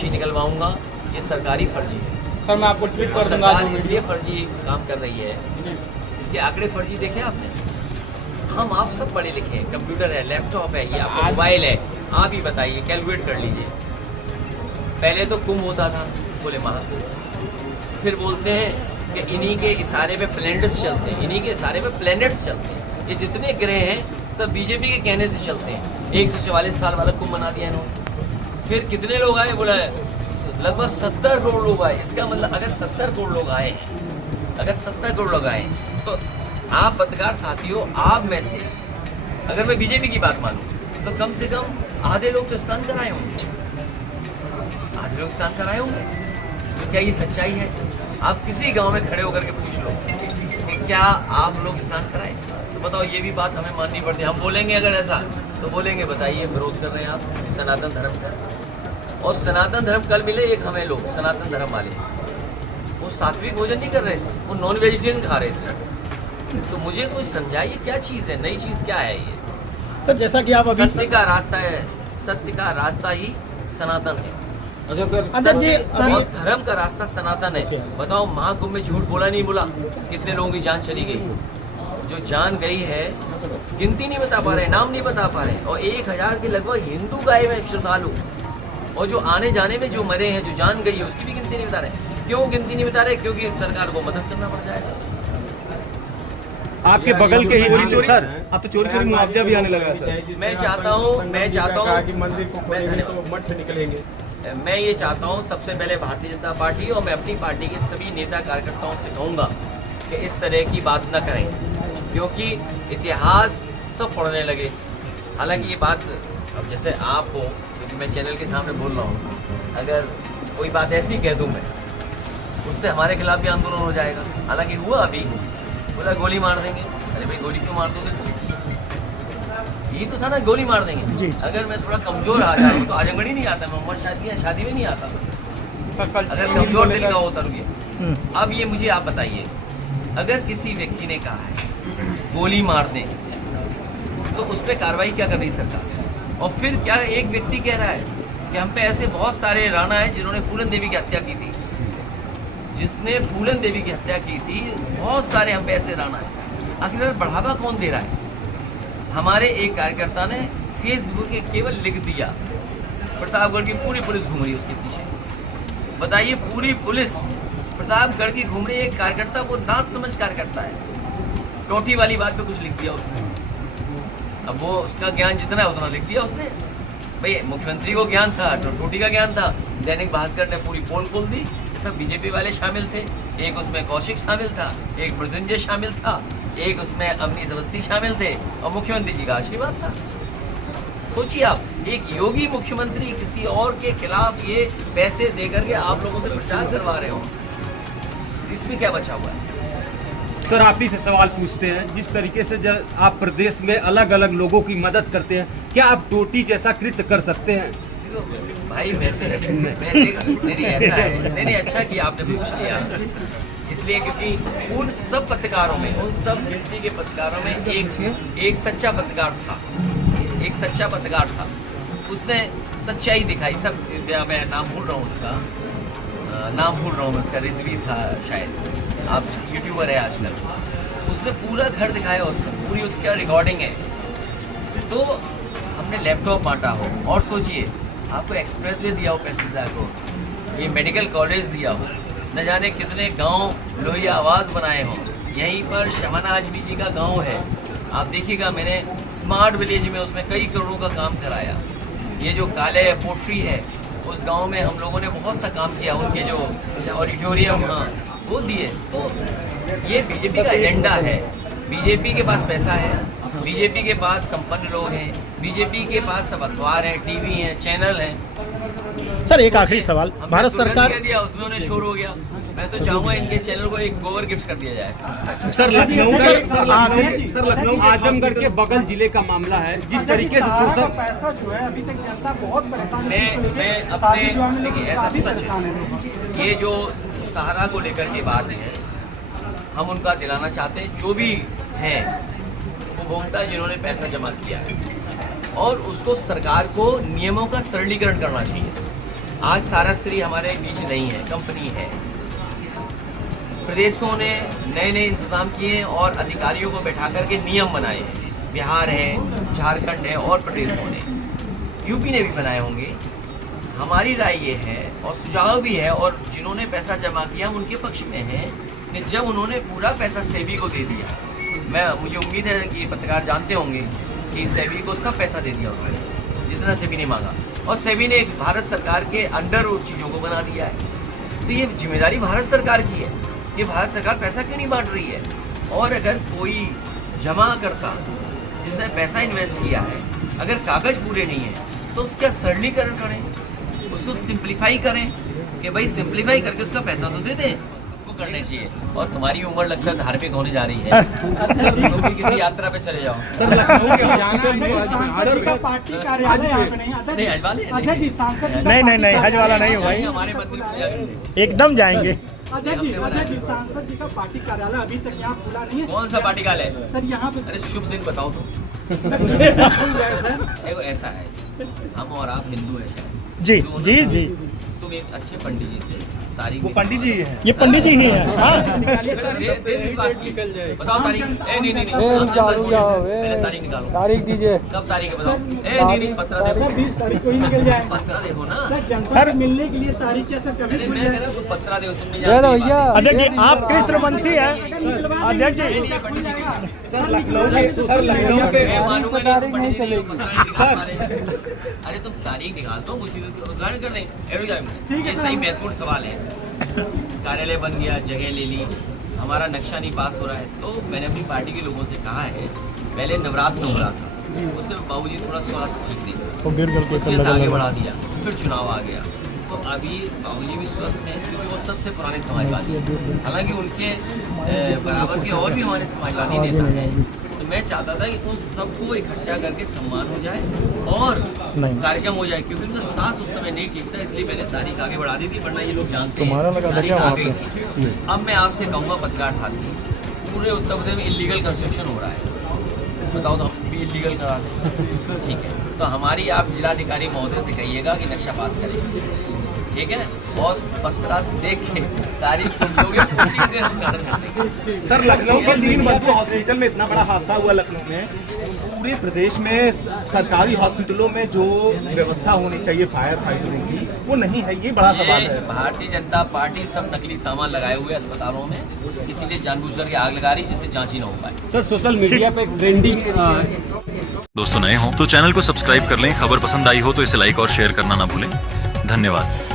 पर्ची निकलवाऊंगा, ये सरकारी फर्जी है। सर मैं आपको ट्वीट कर दूंगा। सरकार इसलिए फर्जी काम कर रही है, इसके आंकड़े फर्जी देखे आपने। हम आप सब पढ़े लिखे हैं, कंप्यूटर है, लैपटॉप है, ये आपका मोबाइल है, आप ही बताइए, कैलकुलेट कर लीजिए। पहले तो कुंभ होता था, बोले महाकुंभ, फिर बोलते हैं कि इन्हीं के इशारे पे प्लैनेट्स चलते हैं, इन्हीं के इशारे पे प्लैनेट्स चलते हैं। ये जितने ग्रह हैं सब बीजेपी के कहने से चलते हैं। 144 साल वाला कुंभ बना दिया इन्होंने। फिर कितने लोग आए, बोला लगभग 70 करोड़ लोग आए। इसका मतलब अगर 70 करोड़ लोग आए, अगर 70 करोड़ लोग आए, तो आप पत्रकार साथियों, आप में से अगर मैं बीजेपी की बात मानूं तो कम से कम आधे लोग तो स्नान कराए होंगे, आधे लोग स्नान कराए होंगे। तो क्या ये सच्चाई है? आप किसी गांव में खड़े होकर के पूछ लो कि क्या आप लोग स्नान कराए, तो बताओ, ये भी बात हमें माननी पड़ती है। हम बोलेंगे अगर ऐसा, तो बोलेंगे बताइए विरोध कर रहे हैं आप सनातन धर्म का। और सनातन धर्म कल मिले एक हमें लोग सनातन धर्म वाले, वो सात्विक भोजन नहीं कर रहे थे, वो नॉन वेजिटेरियन खा रहे थे। तो मुझे कुछ समझाइए क्या चीज़ है, नई चीज़ क्या है ये? सर जैसा कि आप अभी सत्य का रास्ता है, सत्य का रास्ता ही सनातन है। अच्छा जी, और धर्म का रास्ता सनातन है। बताओ, महाकुंभ में झूठ बोला नहीं बोला, कितने लोगों की जान चली गई? जो जान गई है गिनती नहीं बता पा रहे, नाम नहीं बता पा रहे। और 1000 के लगभग हिंदू गए हुए श्रद्धालु, और जो आने जाने में जो मरे हैं, जो जान गई है, उसकी भी गिनती नहीं बता रहे। क्यों गिनती नहीं बता रहे? क्योंकि सरकार को मदद करना पड़ जाएगा। आपके बगल के ही चोरी सर, अब तो चोरी चोरी मुआवजा भी आने लगा सर। मैं चाहता हूँ कि मंदिर को खोलेंगे तो मठ निकलेंगे। मैं ये चाहता हूँ सबसे पहले भारतीय जनता पार्टी और मैं अपनी पार्टी के सभी नेता कार्यकर्ताओं से कहूँगा कि इस तरह की बात न करें, क्योंकि इतिहास सब पढ़ने लगे। हालांकि ये बात अब जैसे आप हो, क्योंकि मैं चैनल के सामने बोल रहा हूँ, अगर कोई बात ऐसी कह दूँ मैं, उससे हमारे खिलाफ भी आंदोलन हो जाएगा। हालांकि हुआ अभी, बोला गोली मार देंगे। अरे भाई गोली क्यों मार दोगे तुम? ये तो था ना, गोली मार देंगे। अगर मैं थोड़ा कमजोर आ जाऊँ तो आजमगढ़ ही नहीं आता, मोहम्मद शादी में नहीं आता अगर कमजोर दिल का होता। रुकिए, अब ये मुझे आप बताइए, अगर किसी व्यक्ति ने कहा है गोली मार दें, तो उस पर कार्रवाई क्या कर रही सरकार? और फिर क्या एक व्यक्ति कह रहा है कि हम पे ऐसे बहुत सारे राणा हैं जिन्होंने फूलन देवी की हत्या की थी, जिसने फूलन देवी की हत्या की थी, बहुत सारे हम पे ऐसे राणा हैं। आखिर बढ़ावा कौन दे रहा है? हमारे एक कार्यकर्ता ने फेसबुक पे केवल लिख दिया, प्रतापगढ़ की पूरी पुलिस घूम रही है उसके पीछे। बताइए, पूरी पुलिस प्रतापगढ़ की घूम रही है, एक कार्यकर्ता वो ना समझ कार्यकर्ता है। टोटी वाली बात पे कुछ लिख दिया उसने। अब वो उसका ज्ञान जितना है उतना लिख दिया उसने। भाई मुख्यमंत्री को ज्ञान था, टोटी का ज्ञान था। दैनिक भास्कर ने पूरी पोल खोल दी, सब बीजेपी वाले शामिल थे। एक उसमें कौशिक शामिल था, एक मृत्युंजय शामिल था, एक उसमें अवनीश अवस्थी शामिल थे, और मुख्यमंत्री जी का आशीर्वाद था। सोचिए आप, एक योगी मुख्यमंत्री किसी और के खिलाफ ये पैसे देकर के आप लोगों से प्रचार करवा रहे हो, इसमें क्या बचा हुआ है? सर आप ही से सवाल पूछते हैं, जिस तरीके से जब आप प्रदेश में अलग अलग लोगों की मदद करते हैं, क्या आप टोटी जैसा कृत्य कर सकते हैं? भाई मैं नहीं ऐसा है, नहीं अच्छा कि आपने पूछ लिया, इसलिए क्योंकि उन सब पत्रकारों में, उन सब गिनती के पत्रकारों में एक सच्चा पत्रकार था, एक सच्चा पत्रकार था। उसने सच्चाई दिखाई। सब मैं नाम भूल रहा हूँ उसका, रिजवी था शायद, आप यूट्यूबर है आजकल। उसने पूरा घर दिखाया, उससे पूरी उसका रिकॉर्डिंग है। तो हमने लैपटॉप बांटा हो, और सोचिए आपको एक्सप्रेस वे दिया हो 35,000 को, ये मेडिकल कॉलेज दिया हो, न जाने कितने गांव लोहिया आवाज़ बनाए हों। यहीं पर शमाना आजमी जी का गांव है, आप देखिएगा, मैंने स्मार्ट विलेज में उसमें कई करोड़ों का काम कराया। ये जो काले पोट्री है, उस गांव में हम लोगों ने बहुत सा काम किया, उनके जो ऑडिटोरियम वो दिए। तो ये बीजेपी का एजेंडा है। बीजेपी के पास पैसा है, बीजेपी के पास संपन्न लोग हैं, बीजेपी के पास सब अखबार हैं, टीवी हैं, चैनल हैं। सर एक आखिरी सवाल, भारत सरकार दिया उसमें उन्हें शोर हो गया। मैं तो चाहूँगा इनके चैनल को एक गोबर गिफ्ट कर दिया जाए। सर लखनऊ आजमगढ़ के बगल जिले का मामला है, जिस तरीके से सोशल पैसा जो है अभी तक जनता बहुत परेशान है। मैं अपने देखिए ऐसा सच है, ये जो सहारा को लेकर के बात है, हम उनका दिलाना चाहते हैं, जो भी हैं उपभोक्ता जिन्होंने पैसा जमा किया है, और उसको सरकार को नियमों का सरलीकरण करना चाहिए। आज सारा श्री हमारे बीच नहीं है, कंपनी है। प्रदेशों ने नए नए इंतजाम किए हैं और अधिकारियों को बैठा करके नियम बनाए हैं। बिहार है, झारखंड है और प्रदेशों ने, यूपी ने भी बनाए होंगे। हमारी राय ये है और सुझाव भी है, और जिन्होंने पैसा जमा किया उनके पक्ष में है कि जब उन्होंने पूरा पैसा सेबी को दे दिया, मुझे उम्मीद है कि पत्रकार जानते होंगे कि सेबी को सब पैसा दे दिया उन्होंने, जितना सेबी ने मांगा, और सेबी ने एक भारत सरकार के अंडर उन चीज़ों को बना दिया है। तो ये जिम्मेदारी भारत सरकार की है कि भारत सरकार पैसा क्यों नहीं बांट रही है। और अगर कोई जमा करता जिसने पैसा इन्वेस्ट किया है, अगर कागज पूरे नहीं है तो उसका सरलीकरण करें, उसको सिंप्लीफाई करें कि भाई सिंप्लीफाई करके उसका पैसा तो दे दें। सबको करने चाहिए। और तुम्हारी उम्र लगता है धार्मिक होने जा रही है, तुम भी किसी यात्रा पे चले जाओ। सांसद जी का पार्टी कार्यालय यहाँ पे नहीं आता। नहीं, हज वाले अध्यक्ष जी, सांसद जी नहीं, हज वाला नहीं हो भाई, हमारे मंदिर पूजा करेंगे। एकदम जाएंगे। अध्यक्ष जी, सांसद जी का पार्टी कार्यालय अभी तक यहाँ खुला नहीं है। कौन सा पार्टी काल है सर यहाँ पे? अरे शुभ दिन बताओ तो। देखो ऐसा है, हम और आप हिंदू हैं शायद। जी तो जी जी, तुम एक अच्छे पंडित जी से तारीख वो पंडित जी है, ये पंडित जी ही है। हाँ, बताओ तारीख। नहीं, पहले तारीख निकालो। तारीख दीजिए। कब तारीख है बताओ। नहीं, पत्र देखो। सर 20 तारीख को ही निकल जाए। पत्र देखो ना सर जनता से मिलने के लिए तारीख क्या सर कभी अरे खुल मैं कह जाए? रहा हूँ पत्र देखो, तुमने भैया अध्यक्ष जी आप कृष्णवंशी हैं। अध्यक्ष जी सर लखनऊ के मैं मानूंगा नहीं, तारीख नहीं चलेगी सर। अरे तुम तारीख निकाल दो, मुसीबत का उद्घाटन कर दें। ये सही महत्वपूर्ण सवाल है। कार्यालय बन गया, जगह ले ली, हमारा नक्शा नहीं पास हो रहा है, तो मैंने अपनी पार्टी के लोगों से कहा है, पहले नवरात्र हो रहा था, उससे बाबूजी थोड़ा स्वास्थ्य ठीक नहीं, उसके आगे बढ़ा दिया, फिर चुनाव आ गया, तो अभी बाबूजी भी स्वस्थ हैं क्योंकि वो सबसे पुराने समाजवादी हैं। हालांकि उनके बराबर के और भी हमारे समाजवादी नेता हैं। तो मैं चाहता था कि उन सबको इकट्ठा करके सम्मान हो जाए और कार्यक्रम हो जाए, क्योंकि उनका सांस उस समय नहीं ठीक था, इसलिए मैंने तारीख आगे बढ़ा दी थी, वरना ये लोग जानते हैं तारीख आ गई थी। अब मैं आपसे कहूँगा पत्रकार साथी, पूरे उत्तर प्रदेश में इलीगल कंस्ट्रक्शन हो रहा है, बताओ तो हम भी इलीगल करा दें। ठीक है, तो हमारी आप जिलाधिकारी महोदय से कहिएगा कि नक्शा पास करेंगे, ठीक है, और पत्रास देख के तारीख तुम लोगे, उसी दिन हम उद्घाटन कर देंगे। सर लखनऊ के 3 बच्चों हॉस्पिटल में इतना बड़ा हादसा हुआ लखनऊ में, पूरे प्रदेश में सरकारी हॉस्पिटलों में जो व्यवस्था होनी चाहिए फायर फाइटरों की वो नहीं है, ये बड़ा सवाल है। भारतीय जनता पार्टी सब नकली सामान लगाए हुए अस्पतालों में, इसीलिए जानबूझ करके आग लगा रही जिससे जांच ही न हो पाए। सर सोशल मीडिया पे ट्रेंडिंग दोस्तों नए हो तो चैनल को सब्सक्राइब कर लें, खबर पसंद आई हो तो इसे लाइक और शेयर करना ना भूलें। धन्यवाद।